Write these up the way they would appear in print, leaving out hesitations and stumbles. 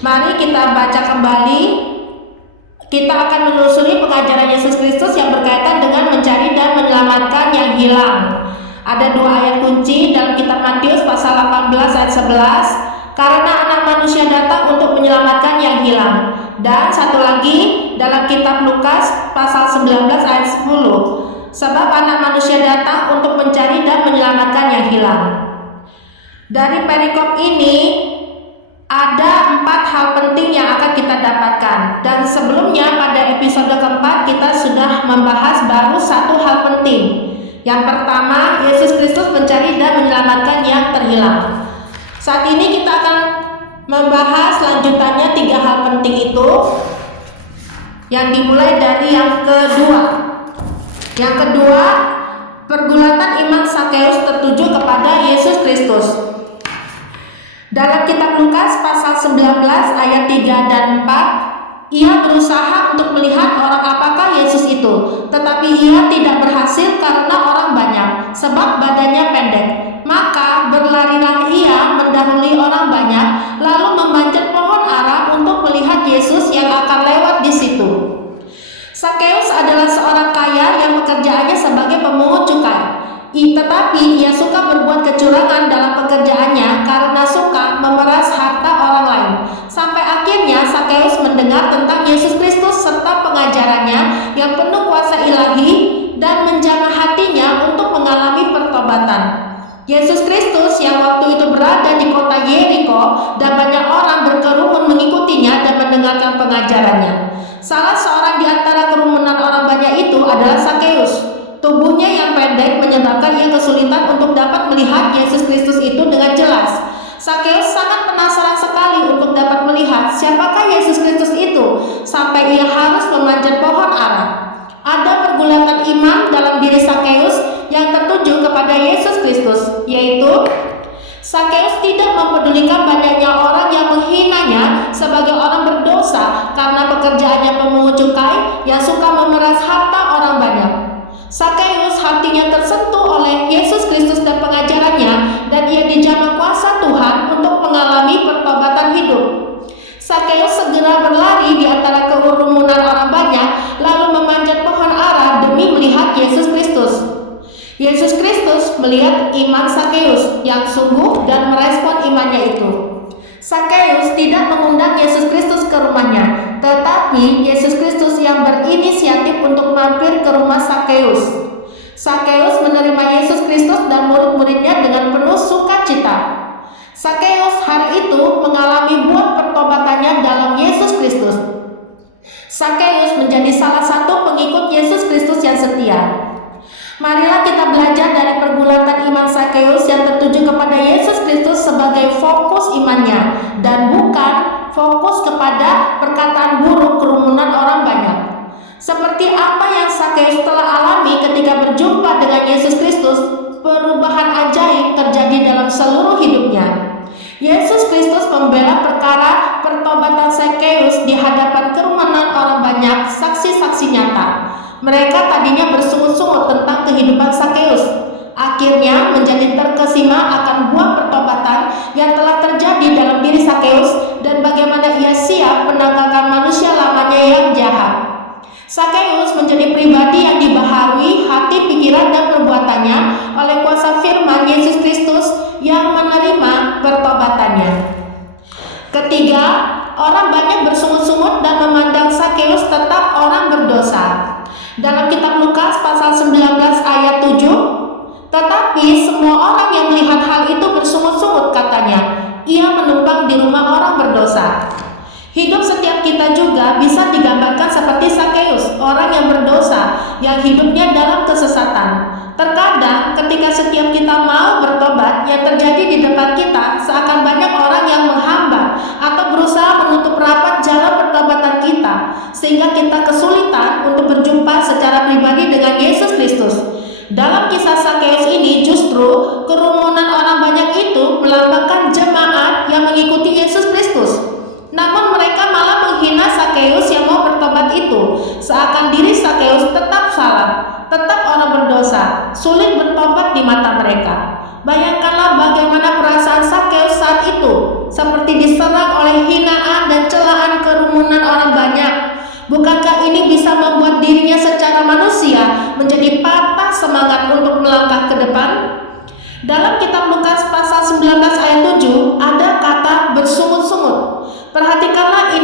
Mari kita baca kembali. Kita akan menelusuri pengajaran Yesus Kristus yang berkaitan dengan mencari dan menyelamatkan yang hilang. Ada dua ayat kunci dalam kitab Matius pasal 18 ayat 11, karena anak manusia datang untuk menyelamatkan yang hilang. Dan satu lagi dalam kitab Lukas pasal 19 ayat 10, sebab anak manusia datang untuk mencari dan menyelamatkan yang hilang. Dari perikop ini ada 4 hal penting yang akan kita dapatkan. Dan sebelumnya pada episode keempat kita sudah membahas baru satu hal penting. Yang pertama, Yesus Kristus mencari dan menyelamatkan yang terhilang. Saat ini kita akan membahas lanjutannya 3 hal penting itu, yang dimulai dari yang kedua. Yang kedua, pergulatan iman Sakeus tertuju kepada Yesus Kristus. Dalam kitab Lukas pasal 19 ayat 3 dan 4, ia berusaha untuk melihat orang apakah Yesus itu, tetapi ia tidak berhasil karena orang banyak, sebab badannya pendek. Maka berlarilah ia mendahului orang banyak, lalu memanjat pohon ara untuk melihat Yesus yang akan lewat di situ. Sakeus adalah seorang kaya yang pekerjaannya sebagai pemungut cukai. Tetapi ia suka berbuat kecurangan dalam pekerjaannya karena suka memeras harta orang lain. Sampai akhirnya Sakeus mendengar tentang Yesus Kristus serta pengajarannya yang penuh kuasa ilahi dan menjamah hatinya untuk mengalami pertobatan. Yesus Kristus yang waktu itu berada di kota Yeriko dan banyak orang berkerumun mengikutinya dan mendengarkan pengajarannya. Salah seorang di antara kerumunan orang banyak itu adalah Sakeus. Tubuhnya yang pendek menyebabkan ia kesulitan untuk dapat melihat Yesus Kristus itu dengan jelas. Sakeus sangat penasaran sekali untuk dapat melihat siapakah Yesus Kristus itu, sampai ia harus memanjat pohon ara. Ada pergulatan iman dalam diri Sakeus yang tertuju kepada Yesus Kristus, yaitu Sakeus tidak mempedulikan banyaknya orang yang menghinanya sebagai orang berdosa karena pekerjaannya pemungut cukai yang suka memeras harta orang banyak. Sakeus hatinya tersentuh oleh Yesus Kristus dan pengajarannya, dan ia dijamah kuasa Tuhan untuk mengalami pertobatan hidup. Sakeus segera berlari di antara kerumunan orang banyak, lalu memanjat pohon ara demi melihat Yesus Kristus. Yesus Kristus melihat iman Sakeus yang sungguh dan merespon imannya itu. Sakeus tidak mengundang Yesus Kristus ke rumahnya, tetapi Yesus Kristus yang berinisiatif untuk mampir ke rumah Sakeus. Sakeus menerima Yesus Kristus dan murid-muridnya dengan penuh sukacita. Sakeus hari itu mengalami buah pertobatannya dalam Yesus Kristus. Sakeus menjadi salah satu pengikut Yesus Kristus yang setia. Marilah kita belajar dari pergulatan iman Sakeus yang tertuju kepada Yesus Kristus sebagai fokus imannya, dan bukan fokus kepada perkataan buruk kerumunan orang banyak. Seperti apa yang Sakeus telah alami ketika berjumpa dengan Yesus Kristus, perubahan ajaib terjadi dalam seluruh hidupnya. Yesus Kristus membela perkara pertobatan Sakeus di hadapan kerumunan orang banyak, saksi-saksi nyata. Mereka tadinya bersungut-sungut tentang kehidupan Sakeus, akhirnya menjadi terkesima akan buah pertobatan yang telah terjadi dalam diri Sakeus dan bagaimana ia siap menanggalkan manusia lamanya yang jahat. Sakeus menjadi pribadi yang dibaharui hati, pikiran, dan perbuatannya oleh kuasa firman Yesus Kristus yang menerima pertobatannya. Ketiga, orang banyak bersungut-sungut dan memandang Sakeus tetap orang berdosa. Dalam kitab Lukas pasal 19 ayat 7, tetapi semua orang yang melihat hal itu bersungut-sungut, katanya, ia menumpang di rumah orang berdosa. Hidup setiap kita juga bisa digambarkan seperti Sakeus, orang yang berdosa, yang hidupnya dalam kesesatan. Terkadang ketika setiap kita mau bertobat, yang terjadi di depan kita seakan banyak orang yang menghambat atau berusaha menutup rapat jalan pertobatan kita, sehingga kita kesulitan untuk berjumpa secara pribadi dengan Yesus Kristus. Dalam kisah Sakeus ini justru kerumunan orang banyak itu melambangkan jemaat yang mengikuti Yesus Kristus. Namun mereka malah menghina Sakeus yang mau bertobat itu, seakan diri Sakeus tetap salah, tetap orang berdosa, sulit bertobat di mata mereka. Bayangkanlah bagaimana perasaan Sakeus saat itu, seperti diserang oleh hinaan dan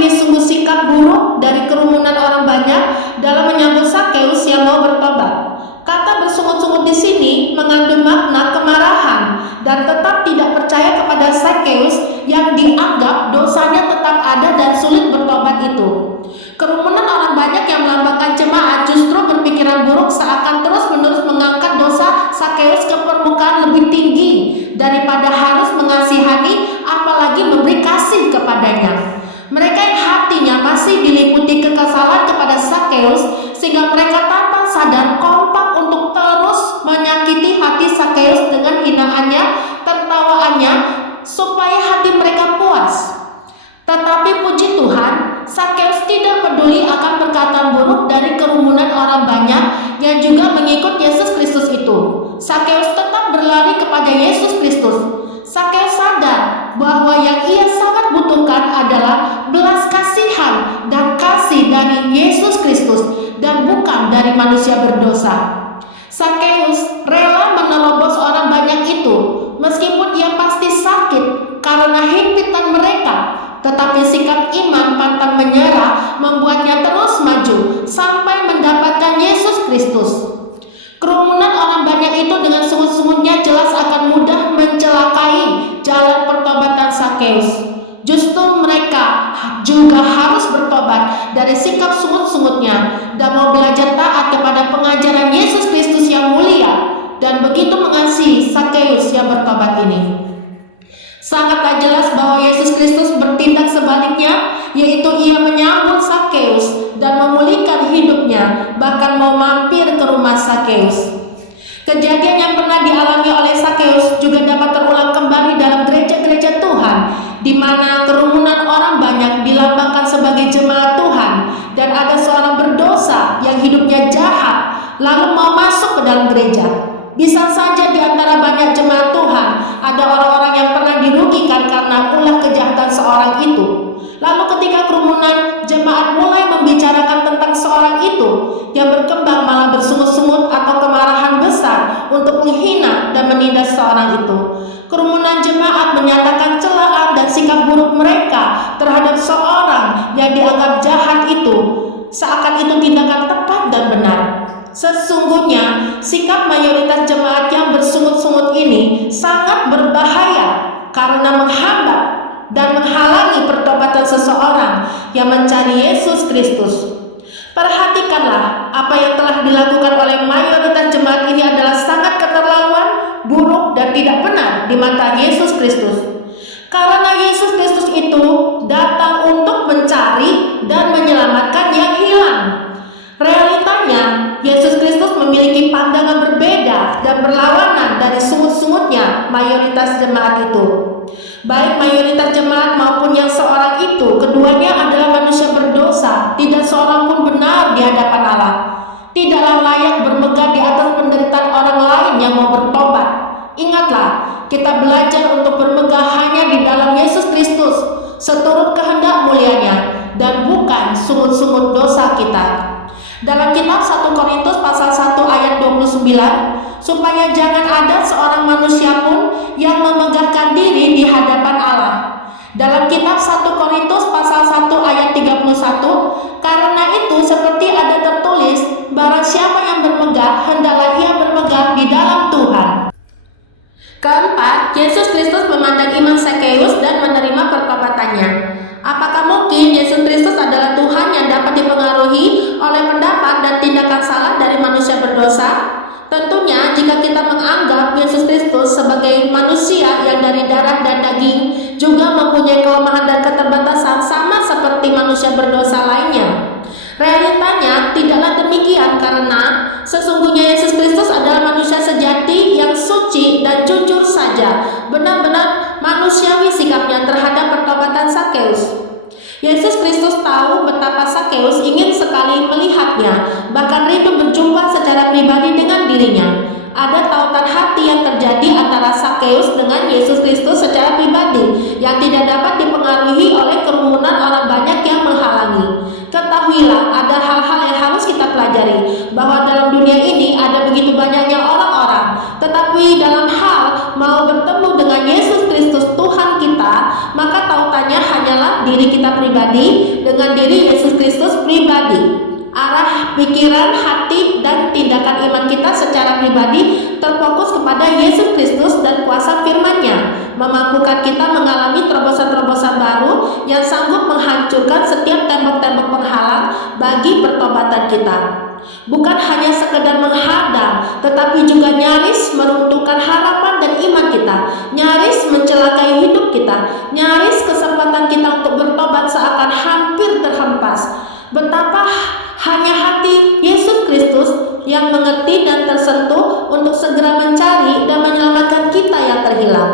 ini sungguh sikap buruk dari kerumunan orang banyak dalam menyambut Sakeus yang mau bertobat. Kata bersungut-sungut di sini mengandung makna kemarahan dan tetap tidak percaya kepada Sakeus yang dianggap dosanya tetap ada dan sulit bertobat itu. Kerumunan orang banyak yang melambangkan jemaat justru berpikiran buruk seakan terus-menerus mengangkat dosa Sakeus ke permukaan lebih tinggi daripada harus mengasihani apalagi memberi kasih kepadanya. Mereka yang hatinya masih diliputi kekesalan kepada Sakeus sehingga mereka tanpa sadar kompak untuk terus menyakiti hati Sakeus dengan hinaannya, tertawaannya supaya hati mereka puas. Tetapi puji Tuhan, Sakeus tidak peduli akan perkataan buruk dari kerumunan orang banyak yang juga mengikut Yesus Kristus itu. Sakeus tetap berlari kepada Yesus Kristus. Sakeus sadar bahwa yang ia sangat butuhkan adalah belas kasihan dan kasih dari Yesus Kristus dan bukan dari manusia berdosa. Sakeus rela menerobos orang banyak itu meskipun ia pasti sakit karena himpitan mereka, tetapi sikap iman pantang menyerah membuatnya terus maju sampai mendapatkan Yesus Kristus. Kerumunan orang banyak itu dengan sungut-sungutnya jelas akan mudah mencelakai jalan pertobatan Sakeus. Justru mereka juga harus bertobat dari sikap sungut-sungutnya dan mau belajar taat kepada pengajaran Yesus Kristus yang mulia dan begitu mengasihi Sakeus yang bertobat ini. Sangat tak jelas bahwa Yesus Kristus bertindak sebaliknya, yaitu ia menyambut Sakeus dan memulihkan hidupnya, bahkan mau mampir ke rumah Sakeus. Kejadian yang pernah dialami oleh Sakeus juga dapat terulang kembali dalam gereja-gereja Tuhan, di mana kerumunan orang banyak dilambangkan sebagai jemaat Tuhan, dan ada seorang berdosa yang hidupnya jahat, lalu mau masuk ke dalam gereja. Bisa saja di antara banyak jemaat Tuhan ada orang-orang yang pernah dirugikan karena ulah kejahatan seorang itu. Lalu ketika kerumunan jemaat mulai membicarakan tentang seorang itu, yang berkembang malah bersungut-sungut atau kemarahan besar untuk menghina dan menindas seorang itu. Kerumunan jemaat menyatakan celaan dan sikap buruk mereka terhadap seorang yang dianggap jahat itu, seakan itu tindakan tepat dan benar. Sesungguhnya sikap mayoritas jemaat yang bersungut-sungut ini sangat berbahaya karena menghambat dan menghalangi pertobatan seseorang yang mencari Yesus Kristus. Perhatikanlah, apa yang telah dilakukan oleh mayoritas jemaat ini adalah sangat keterlaluan, buruk dan tidak benar di mata Yesus Kristus. Karena Yesus Kristus itu datang untuk mencari dan menyelamatkan yang hilang. Realitanya, Yesus Kristus memiliki pandangan berbeda dan berlawanan dari sungut-sungutnya mayoritas jemaat itu. Baik mayoritas jemaat maupun yang seorang itu, keduanya adalah manusia berdosa, tidak seorang pun benar di hadapan Allah. Tidaklah layak bermegah di atas penderitaan orang lain yang mau bertobat. Ingatlah, kita belajar untuk bermegah hanya di dalam Yesus Kristus, seturut kehendak mulianya, dan bukan sungut-sungut dosa kita. Dalam kitab 1 Korintus pasal 1 ayat 29, supaya jangan ada seorang manusia pun yang memegahkan diri di hadapan Allah. Dalam kitab 1 Korintus pasal 1 ayat 31, karena itu seperti ada tertulis, barang siapa yang bermegah, hendaklah ia bermegah di dalam Tuhan. Keempat, Yesus Kristus memandang iman Sakeus dan menerima pertobatannya. Apakah mungkin Yesus Kristus adalah Tuhan yang dapat dipengaruhi oleh pendapat dan tindakan salah dari manusia berdosa? Tentunya jika kita menganggap Yesus Kristus sebagai manusia yang dari darah dan daging juga mempunyai kelemahan dan keterbatasan sama seperti manusia berdosa lainnya. Realitanya tidaklah demikian karena sesungguhnya Yesus Kristus adalah manusia sejati yang suci dan jujur saja, benar-benar manusiawi sikapnya terhadap pertobatan Sakeus. Yesus Kristus tahu betapa Sakeus ingin sekali melihatnya, bahkan rindu berjumpa secara pribadi dengan dirinya. Ada tautan hati yang terjadi antara Sakeus dengan Yesus Kristus secara pribadi yang tidak dapat dipengaruhi oleh kerumunan orang banyak yang menghalangi. Ketahuilah, ada hal-hal yang harus kita pelajari, bahwa dalam dunia ini ada begitu banyaknya orang-orang, tetapi dalam hal mau bertemu dengan Yesus Kristus Tuhan kita, maka tautannya hanyalah diri kita pribadi pribadi dengan diri Yesus Kristus pribadi. Arah pikiran, hati, dan tindakan iman kita secara pribadi terfokus kepada Yesus Kristus dan kuasa firman-Nya, memampukan kita mengalami terobosan-terobosan baru yang sanggup menghancurkan setiap tembok-tembok penghalang bagi pertobatan kita. Bukan hanya sekedar menghadang, tetapi juga nyaris meruntuhkan harapan dan iman kita, nyaris mencelakai hidup kita, nyaris kesempatan kita untuk bertobat seakan hampir terhempas. Betapa hanya hati Yesus Kristus yang mengerti dan tersentuh untuk segera mencari dan menyelamatkan kita yang terhilang.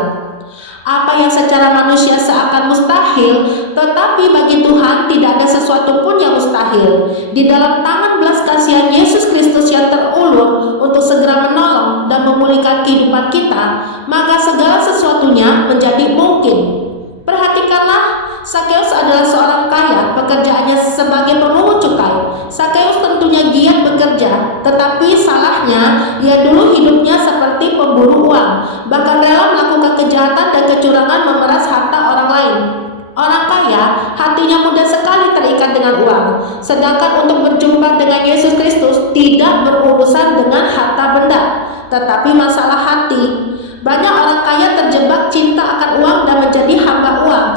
Apa yang secara manusia seakan mustahil, tetapi bagi Tuhan tidak ada sesuatu pun yang mustahil. Di dalam tangan belas kasihan Yesus Kristus yang terulur untuk segera menolong dan memulihkan kehidupan kita, maka segala sesuatunya menjadi mungkin. Perhatikanlah, Sakeus adalah seorang kaya, pekerjaannya sebagai pemungut cukai. Sakeus tentunya giat bekerja, tetapi salahnya ia dulu hidupnya seperti pemburu uang, bahkan rela melakukan kejahatan dan kecurangan memeras harta orang lain. Orang kaya hatinya mudah sekali terikat dengan uang, sedangkan untuk berjumpa dengan Yesus Kristus tidak berurusan dengan harta benda, tetapi masalah hati. Banyak orang kaya terjebak cinta akan uang dan menjadi hamba uang.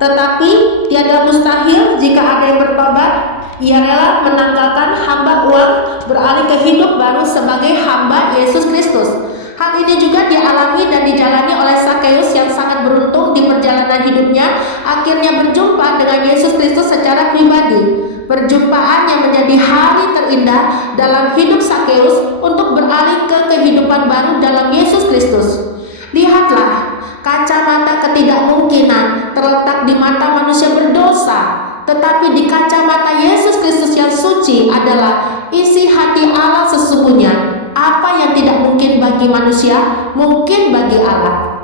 Tetapi tiada mustahil jika ada yang bertobat, ia rela menanggalkan hamba uang, beralih ke hidup baru sebagai hamba Yesus Kristus. Hal ini juga dialami dan dijalani oleh Sakeus yang sangat beruntung di perjalanan hidupnya, akhirnya berjumpa dengan Yesus Kristus secara pribadi. Perjumpaan yang menjadi hari terindah dalam hidup Sakeus untuk beralih ke kehidupan baru dalam Yesus Kristus. Lihatlah, kacamata ketidakmungkinan terletak di mata manusia berdosa, tetapi di kacamata Yesus Kristus yang suci adalah isi hati Allah sesungguhnya. Apa yang tidak mungkin bagi manusia, mungkin bagi Allah.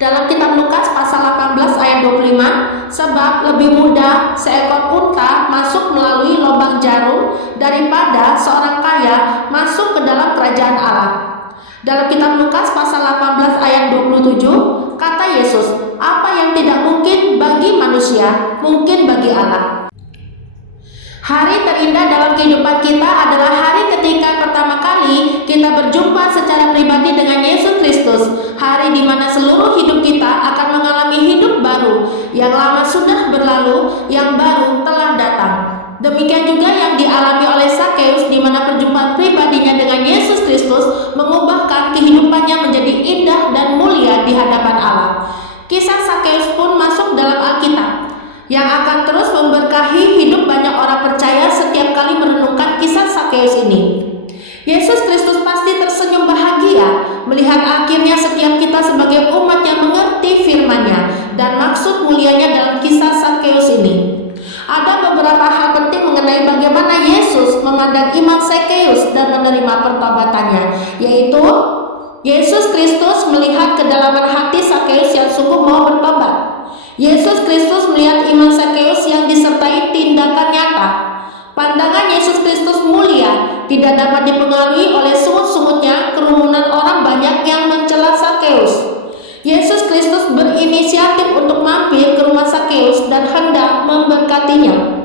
Dalam kitab Lukas pasal 18 ayat 25, sebab lebih mudah seekor unta masuk melalui lubang jarum daripada seorang kaya masuk ke dalam kerajaan Allah. Dalam kitab Lukas pasal 18 ayat 27, kata Yesus, apa yang tidak mungkin bagi manusia, mungkin bagi Allah. Hari terindah dalam kehidupan kita adalah hari ketika pertama kali kita berjumpa secara pribadi dengan Yesus Kristus. Hari di mana seluruh hidup kita akan mengalami hidup baru. Yang lama sudah berlalu, yang baru telah datang. Demikian juga yang dialami oleh Sakeus, di mana perjumpaan pribadinya dengan Yesus Kristus mengubahkan kehidupannya menjadi indah dan mulia di hadapan Allah. Kisah Sakeus pun masuk dalam Alkitab, yang akan terus memberkahi hidup banyak orang percaya setiap kali merenungkan kisah Sakeus ini. Yesus Kristus pasti tersenyum bahagia melihat akhirnya setiap kita sebagai umat yang mengerti firman-Nya dan maksud mulianya dalam kisah Sakeus ini. Ada beberapa hal penting mengenai bagaimana Yesus memandang iman Sakeus dan menerima pertobatannya, yaitu Yesus Kristus melihat kedalaman hati Sakeus yang sungguh mau bertobat. Yesus Kristus melihat iman Sakeus yang disertai tindakan nyata. Pandangan Yesus Kristus mulia tidak dapat dipengaruhi oleh sungut-sungutnya kerumunan orang banyak yang mencela Sakeus. Yesus Kristus berinisiatif untuk mampir ke rumah Sakeus dan hendak memberkatinya.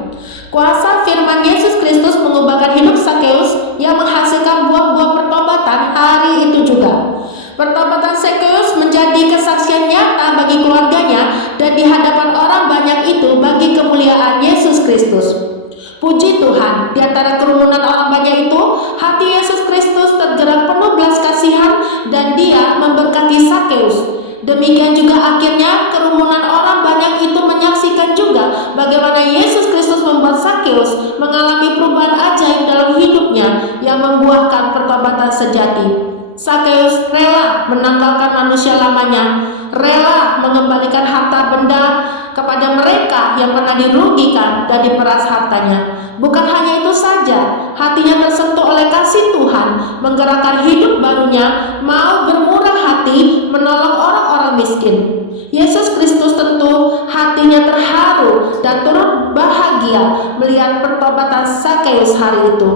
Kuasa firman Yesus Kristus mengubahkan hidup Sakeus yang menghasilkan buah-buah pertobatan hari itu juga. Pertobatan Sakeus menjadi kesaksian nyata bagi keluarganya dan di hadapan orang banyak itu bagi kemuliaan Yesus Kristus. Puji Tuhan, di antara kerumunan orang banyak itu, hati Yesus Kristus tergerak penuh belas kasihan dan Dia memberkati Sakeus. Demikian juga akhirnya kerumunan orang banyak itu menyaksikan juga bagaimana Yesus Kristus membuat Sakeus mengalami perubahan ajaib dalam hidupnya yang membuahkan pertobatan sejati. Sakeus rela menanggalkan manusia lamanya, rela mengembalikan harta benda kepada mereka yang pernah dirugikan dan diperas hartanya. Bukan hanya itu saja, hatinya tersentuh oleh kasih Tuhan, menggerakkan hidup barunya, mau bermurah hati, menolong orang-orang miskin. Yesus Kristus tentu hatinya terharu dan turut bahagia melihat pertobatan Sakeus hari itu.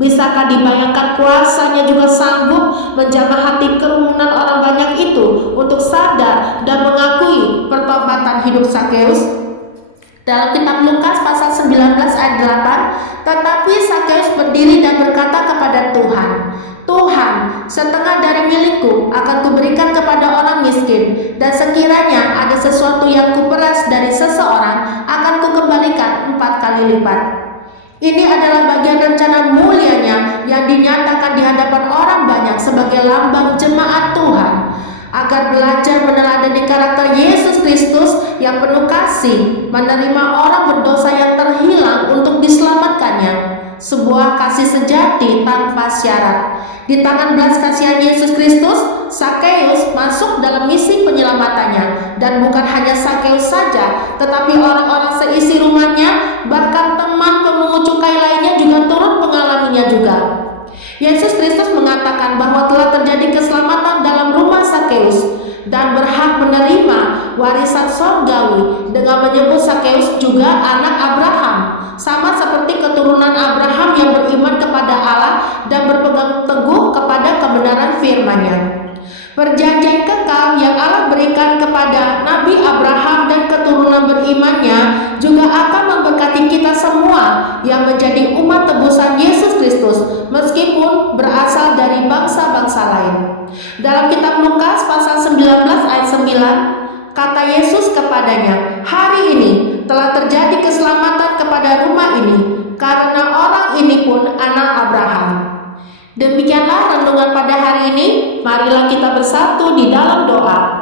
Bisakah dibayangkan kuasanya juga sanggup menjamah hati kerumunan orang banyak itu untuk sadar dan mengakui pertobatan hidup Sakeus? Dalam kitab Lukas pasal 19 ayat 8, tetapi Sakeus berdiri dan berkata kepada Tuhan, Tuhan, setengah dari milikku akan kuberikan kepada orang miskin, dan sekiranya ada sesuatu yang kuperas dari seseorang, akan kukembalikan 4 kali lipat. Ini adalah bagian rencana mulianya yang dinyatakan di hadapan orang banyak sebagai lambang jemaat Tuhan, agar belajar meneladani karakter Yesus Kristus yang penuh kasih, menerima orang berdosa yang terhilang untuk diselamatkannya, sebuah kasih sejati tanpa syarat. Di tangan belas kasihan Yesus Kristus, Sakeus masuk dalam misi penyelamatannya, dan bukan hanya Sakeus saja, tetapi orang-orang seisi rumahnya, bahkan teman pemungut cukai lainnya juga turut mengalaminya juga. Yesus Kristus mengatakan bahwa telah terjadi keselamatan dalam rumah Sakeus dan berhak menerima warisan sorgawi dengan menyebut Sakeus juga anak Abraham, sama seperti keturunan Abraham yang beriman kepada Allah dan berpegang teguh kepada kebenaran firman-Nya. Perjanjian kekal yang Allah berikan kepada Nabi Abraham dan keturunan berimannya juga akan memberkati kita semua yang menjadi umat tebusan Yesus Kristus, meskipun berasal dari bangsa-bangsa lain. Dalam kitab Lukas pasal 19 ayat 9, kata Yesus kepadanya, hari ini telah terjadi keselamatan kepada rumah ini, karena orang ini pun anak Abraham. Demikianlah renungan pada hari ini. Marilah kita bersatu di dalam doa.